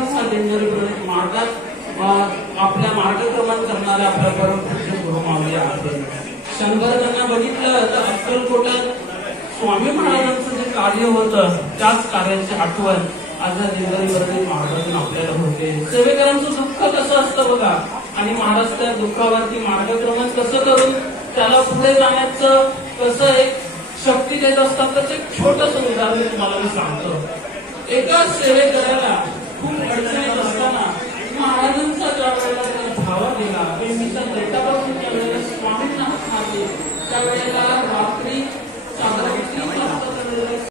असाच हा दिंडोरी मार्गात आपल्या मार्गक्रमण करणारे आपल्या परम पूज्य गुरुमाऊली आहेत. क्षणभर त्यांना बघितलं तर अक्कलकोटात स्वामी महाराजांचं जे कार्य होतं त्याच कार्याची आठवण आज दिंडोरी मार्गातून आपल्याला होते. सेवेकरांचं दुःख कसं असतं बघा, आणि महाराज त्या दुःखावरती मार्गक्रमण कसं करून त्याला पुढे जाण्याचं कसं एक शक्ती देत असतात. त्याचं एक छोटस उदाहरण तुम्हाला मी सांगतो. एका सेवेकराला खूप अडचणीत असताना महाराजांचा ज्या वेळेला धावा दिला, नेहमीच्या दैतापासून ज्या वेळेला स्वामींना हात मारले त्यावेळेला